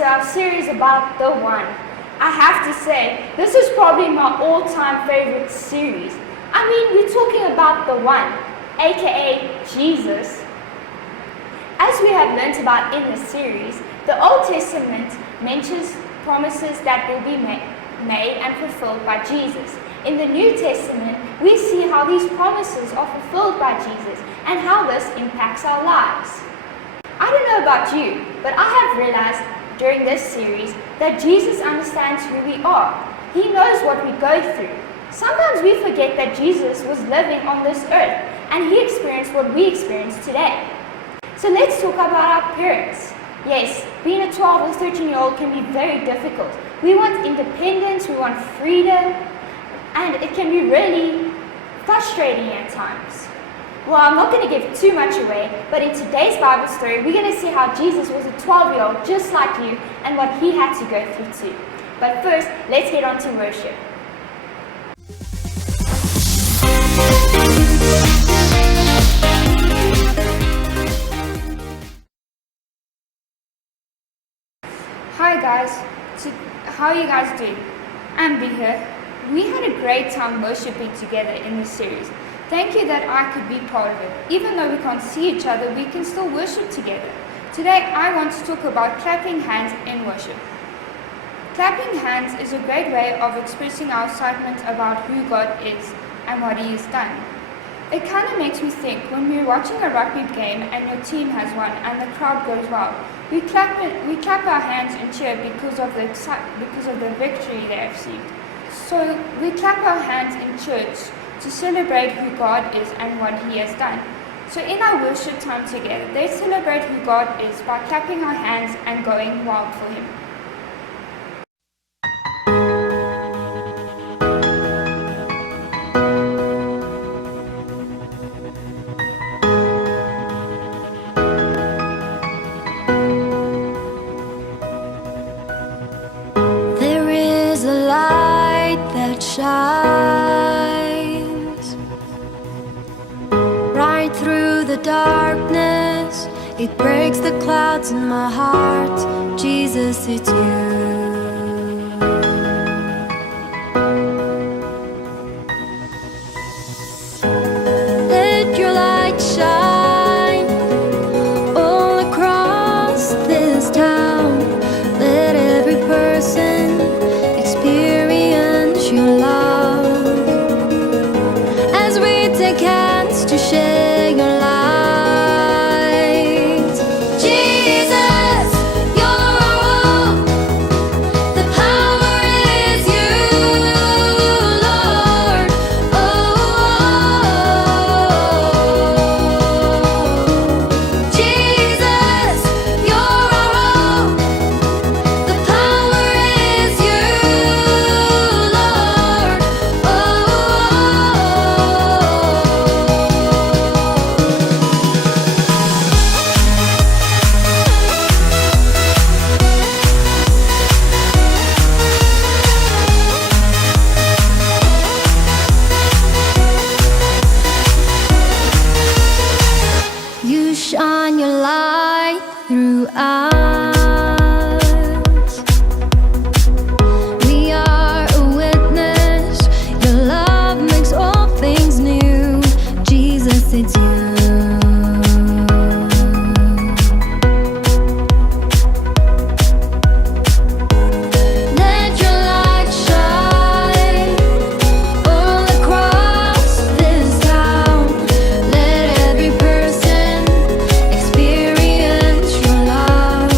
to our series about the One. I have to say, this is probably my all-time favorite series. I mean, we're talking about the One, aka Jesus. As we have learnt about in the series, the Old Testament mentions promises that will be made and fulfilled by Jesus. In the New Testament, we see how these promises are fulfilled by Jesus and how this impacts our lives. I don't know about you, but I have realized during this series that Jesus understands who we are. He knows what we go through. Sometimes we forget that Jesus was living on this earth and he experienced what we experience today. So let's talk about our parents. Yes, being a 12 or 13-year-old can be very difficult. We want independence, we want freedom, and it can be really frustrating at times. Well, I'm not going to give too much away, but in today's Bible story, we're going to see how Jesus was a 12-year-old just like you and what he had to go through too. But first, let's get on to worship. Hi guys, how are you guys doing? I'm Bee here. We had a great time worshiping together in this series. Thank you that I could be part of it. Even though we can't see each other, we can still worship together. Today, I want to talk about clapping hands in worship. Clapping hands is a great way of expressing our excitement about who God is and what He has done. It kind of makes me think when we're watching a rugby game and your team has won and the crowd goes wild. We clap our hands and cheer because of the victory they have received. So we clap our hands in church to celebrate who God is and what He has done. So in our worship time together, they celebrate who God is by clapping our hands and going wild for Him. There is a light that shines right through the darkness. It breaks the clouds in my heart. Jesus, it's you. Let your light shine all across this town. Let every person experience your love as we take hands to share your light. Jesus, you're our hope. The power is you, Lord. Oh, Jesus, you're our hope. The power is you, Lord. You shine your light through us. We are a witness. Your love makes all things new. Jesus, it's you. Let your light shine all across this town. Let every person experience your love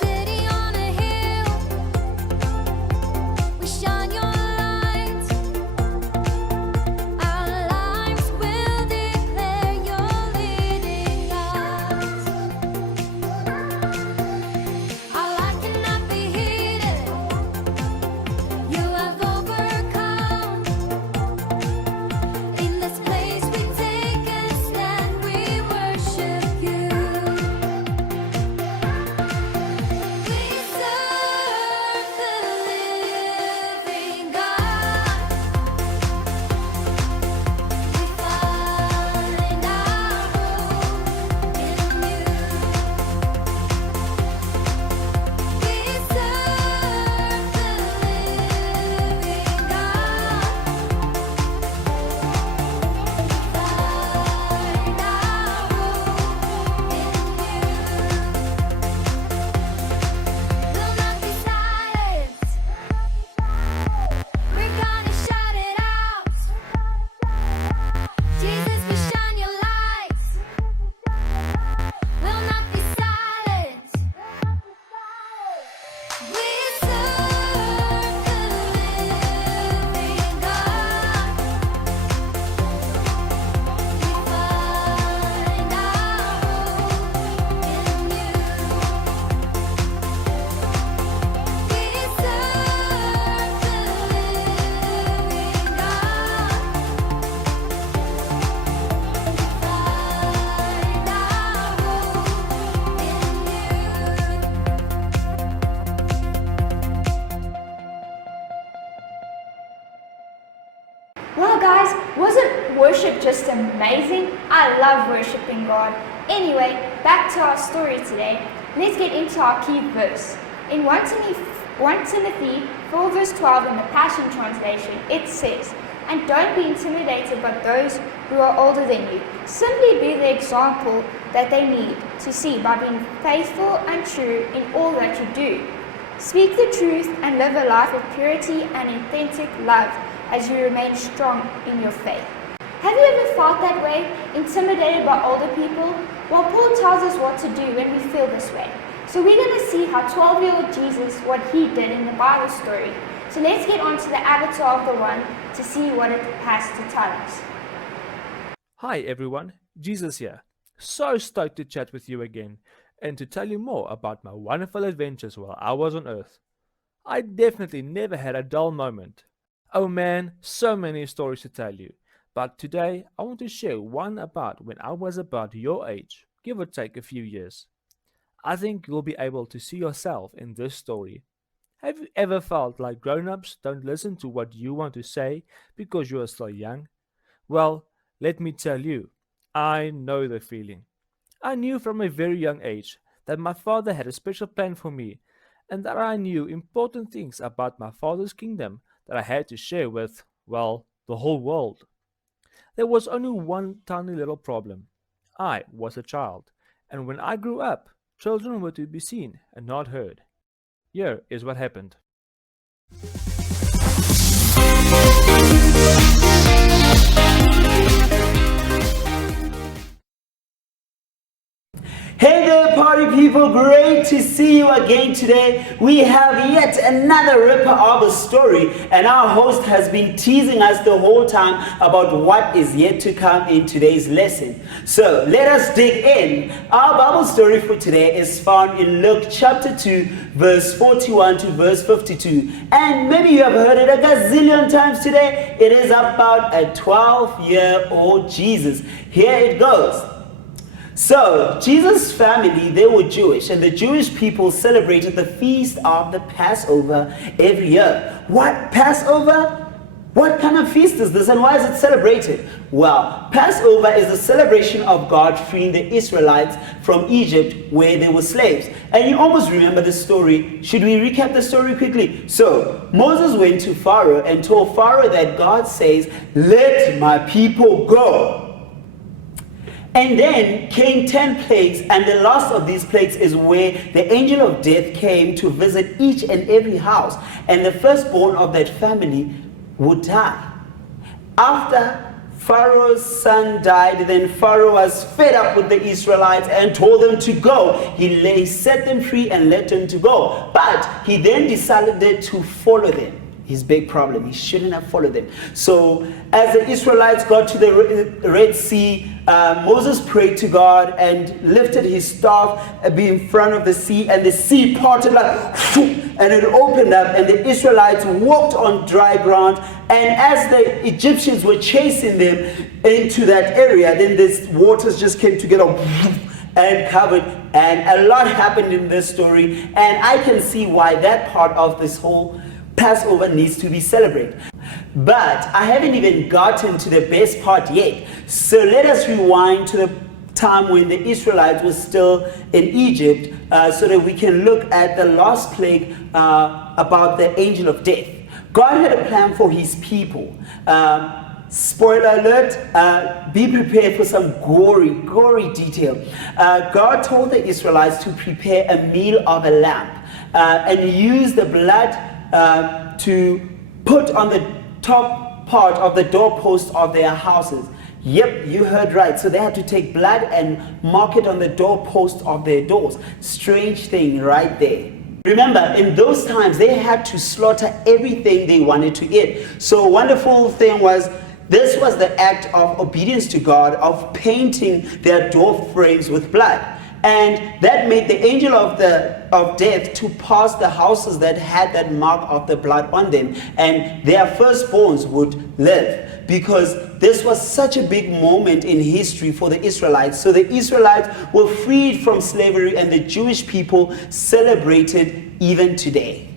city on a hill, we shine your light. Our lives will declare your leading us. Our light cannot be hidden. You have overcome. In this place we take a stand, we worship you. We serve the living God. We find our hope in you. We serve the living God. Find our hope in you. Will not be silent. We're gonna shout it out. Jesus, we shine your light. Will not be silent. We serve the living God. We find our hope in you. We serve the living God. We find our hope in you. Well, guys, wasn't worship just amazing? I love worshiping God. Anyway, back to our story today. Let's get into our key verse. In 1 Timothy 4 verse 12 in the Passion Translation, it says, "And don't be intimidated by those who are older than you. Simply be the example that they need to see by being faithful and true in all that you do. Speak the truth and live a life of purity and authentic love as you remain strong in your faith." Have you ever felt that way, intimidated by older people? Well, Paul tells us what to do when we feel this way. So we're going to see how 12-year-old Jesus, what he did in the Bible story. So let's get on to the avatar of the one to see what it has to tell us. Hi everyone, Jesus here. So stoked to chat with you again and to tell you more about my wonderful adventures while I was on earth. I definitely never had a dull moment. Oh man, so many stories to tell you. But today I want to share one about when I was about your age, give or take a few years. I think you'll be able to see yourself in this story. Have you ever felt like grown-ups don't listen to what you want to say because you are still young? Well, let me tell you, I know the feeling. I knew from a very young age that my father had a special plan for me and that I knew important things about my father's kingdom that I had to share with, well, the whole world. There was only one tiny little problem. I was a child, and when I grew up, children were to be seen and not heard. Here is what happened. Hey there, party people, great to see you again today. We have yet another ripper of a story, and our host has been teasing us the whole time about what is yet to come in today's lesson. So let us dig in. Our Bible story for today is found in Luke chapter 2, verse 41 to verse 52. And maybe you have heard it a gazillion times today. It is about a 12-year-old Jesus. Here it goes. So, Jesus' family, they were Jewish, and the Jewish people celebrated the feast of the Passover every year. What? Passover? What kind of feast is this, and why is it celebrated? Well, Passover is a celebration of God freeing the Israelites from Egypt where they were slaves. And you almost remember the story. Should we recap the story quickly? So, Moses went to Pharaoh and told Pharaoh that God says, "Let my people go." And then came 10 plagues, and the last of these plagues is where the angel of death came to visit each and every house, and the firstborn of that family would die. After Pharaoh's son died. Then Pharaoh was fed up with the Israelites and told them to go. He set them free and let them to go. But he then decided to follow them. His big problem, he shouldn't have followed them. So as the Israelites got to the Red Sea, Moses prayed to God and lifted his staff in front of the sea, and the sea parted and it opened up, and the Israelites walked on dry ground. And as the Egyptians were chasing them into that area, then these waters just came together and covered, and a lot happened in this story. And I can see why that part of this whole Passover needs to be celebrated. But I haven't even gotten to the best part yet. So let us rewind to the time when the Israelites were still in Egypt, so that we can look at the last plague about the angel of death. God had a plan for his people. Spoiler alert, be prepared for some gory detail. God told the Israelites to prepare a meal of a lamb and use the blood to put on the top part of the doorpost of their houses. Yep, you heard right. So they had to take blood and mark it on the doorpost of their doors. Strange thing right there. Remember, in those times, they had to slaughter everything they wanted to eat. So a wonderful thing was, this was the act of obedience to God, of painting their door frames with blood. And that made the angel of death to pass the houses that had that mark of the blood on them, and their firstborns would live, because this was such a big moment in history for the Israelites. So the Israelites were freed from slavery, and the Jewish people celebrated even today.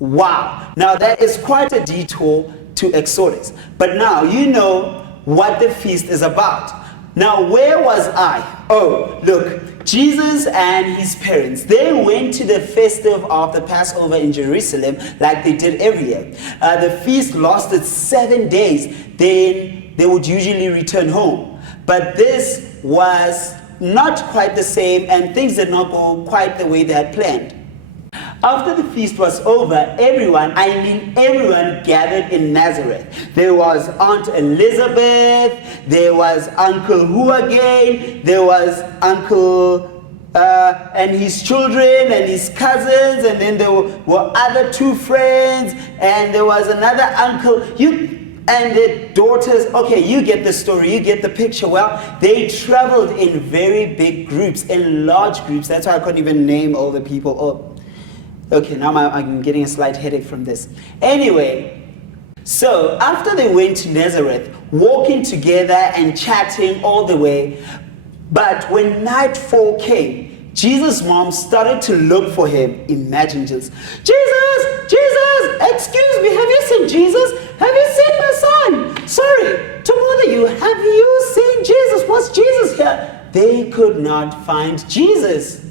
Wow! Now that is quite a detour to Exodus, but now you know what the feast is about. Now, where was I? Oh, look, Jesus and his parents, they went to the festive of the Passover in Jerusalem like they did every year. The feast lasted 7 days. Then they would usually return home. But this was not quite the same, and things did not go quite the way they had planned. After the feast was over, everyone gathered in Nazareth. There was Aunt Elizabeth, there was Uncle Who again, there was Uncle and his children and his cousins, and then there were other two friends, and there was another uncle. And their daughters. Okay, you get the story, you get the picture. Well, they traveled in very big groups, in large groups. That's why I couldn't even name all the people. Oh. Okay, now I'm getting a slight headache from this. Anyway, so after they went to Nazareth, walking together and chatting all the way, but when nightfall came, Jesus' mom started to look for him. Imagine just, Jesus, excuse me, have you seen Jesus? Have you seen my son? Sorry to bother you, have you seen Jesus? Was Jesus here? They could not find Jesus.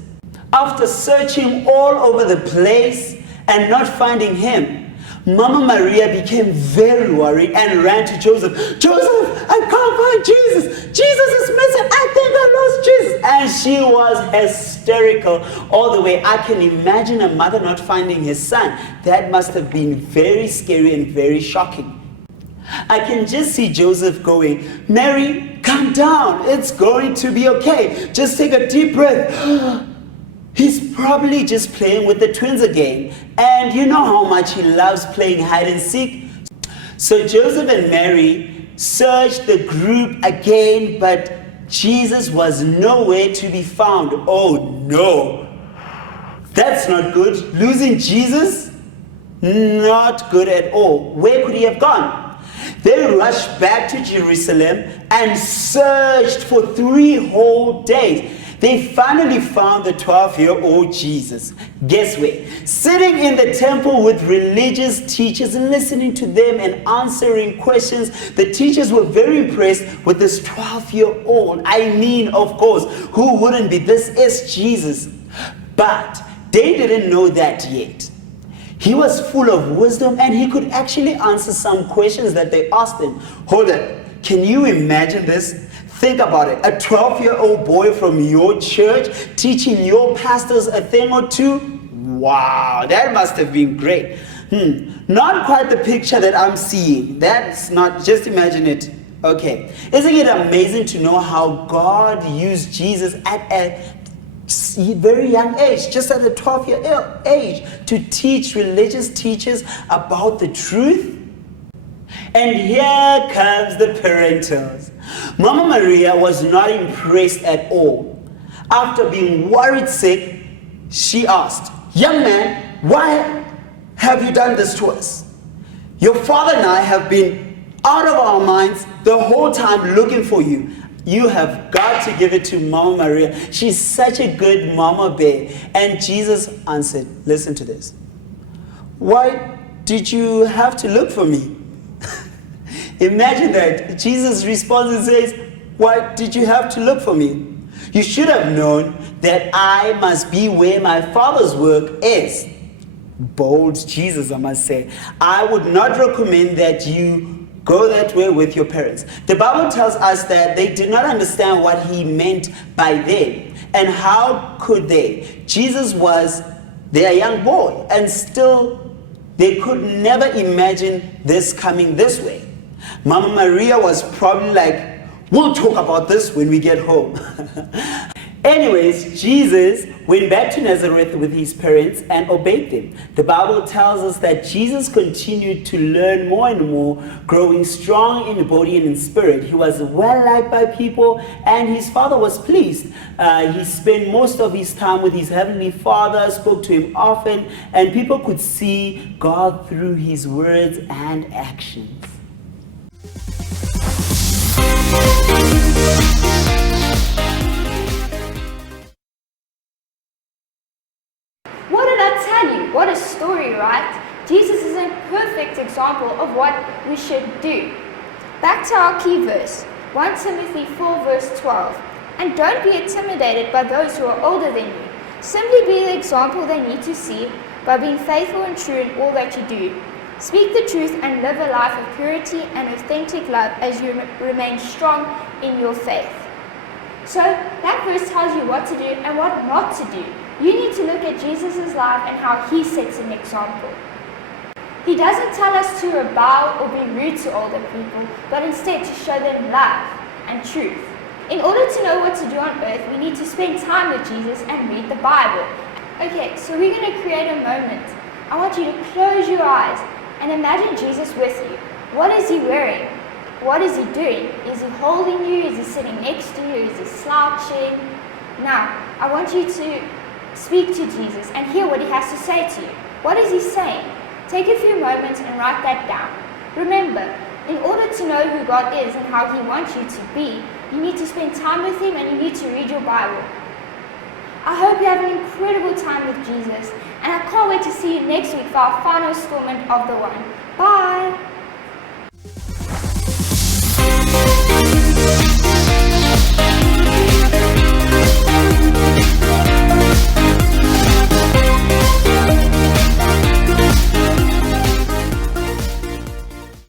After searching all over the place and not finding him, Mama Maria became very worried and ran to Joseph. Joseph, I can't find Jesus. Jesus is missing. I think I lost Jesus. And she was hysterical all the way. I can imagine a mother not finding his son. That must have been very scary and very shocking. I can just see Joseph going, Mary, calm down. It's going to be okay. Just take a deep breath. He's probably just playing with the twins again. And you know how much he loves playing hide and seek. So Joseph and Mary searched the group again, but Jesus was nowhere to be found. Oh no, that's not good. Losing Jesus? Not good at all. Where could he have gone? They rushed back to Jerusalem and searched for 3 whole days. They finally found the 12-year-old Jesus. Guess where? Sitting in the temple with religious teachers and listening to them and answering questions. The teachers were very impressed with this 12-year-old. I mean, of course, who wouldn't be? This is Jesus. But they didn't know that yet. He was full of wisdom, and he could actually answer some questions that they asked him. Hold it. Can you imagine this? Think about it. A 12-year-old boy from your church teaching your pastors a thing or two? Wow, that must have been great. Not quite the picture that I'm seeing. That's not, just imagine it Okay, isn't it amazing to know how God used Jesus at a very young age, just at a 12-year age, to teach religious teachers about the truth? And here comes the parentals. Mama Maria was not impressed at all. After being worried sick, she asked, "Young man, why have you done this to us? Your father and I have been out of our minds the whole time looking for you." You have got to give it to Mama Maria. She's such a good mama bear. And Jesus answered, listen to this. "Why did you have to look for me?" Imagine that. Jesus responds and says, "Why did you have to look for me? You should have known that I must be where my Father's work is." Bold Jesus, I must say. I would not recommend that you go that way with your parents. The Bible tells us that they did not understand what he meant by them. And how could they? Jesus was their young boy, and still they could never imagine this coming this way. Mama Maria was probably like, "We'll talk about this when we get home." Anyways, Jesus went back to Nazareth with his parents and obeyed them. The Bible tells us that Jesus continued to learn more and more, growing strong in body and in spirit. He was well liked by people, and his father was pleased. He spent most of his time with his heavenly Father, spoke to him often, and people could see God through his words and actions. What did I tell you? What a story, right? Jesus is a perfect example of what we should do. Back to our key verse, 1 Timothy 4 verse 12. "And don't be intimidated by those who are older than you. Simply be the example they need to see by being faithful and true in all that you do. Speak the truth and live a life of purity and authentic love as you remain strong in your faith." So that verse tells you what to do and what not to do. You need to look at Jesus' life and how he sets an example. He doesn't tell us to rebel or be rude to older people, but instead to show them love and truth. In order to know what to do on earth, we need to spend time with Jesus and read the Bible. Okay, so we're going to create a moment. I want you to close your eyes and imagine Jesus with you. What is he wearing? What is he doing? Is he holding you? Is he sitting next to you? Is he slouching? Now, I want you to speak to Jesus and hear what he has to say to you. What is he saying? Take a few moments and write that down. Remember, in order to know who God is and how he wants you to be, you need to spend time with him and you need to read your Bible. I hope you have an incredible time with Jesus, and I can't wait to see you next week for our final installment of The One. Bye!